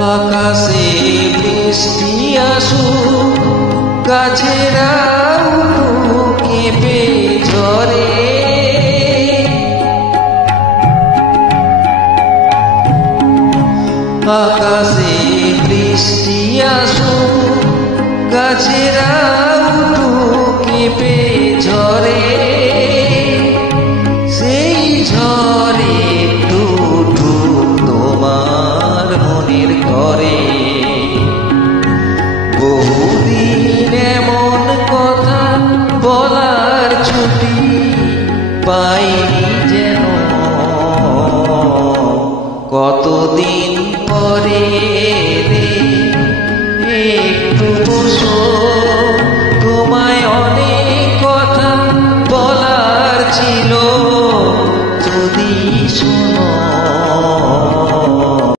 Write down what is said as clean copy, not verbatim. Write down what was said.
আকাশে বৃষ্টি আসুক, গাছেরা কেঁপে ঝরে। আকাশে বৃষ্টি আসুক, গাছেরা কেঁপে ঝরে। সেই ঝরে টুটু তোমার মনের ঘরে। বহুদিন এমন কথা বলার ছুটি পাইনি যেন, কতদিন পরে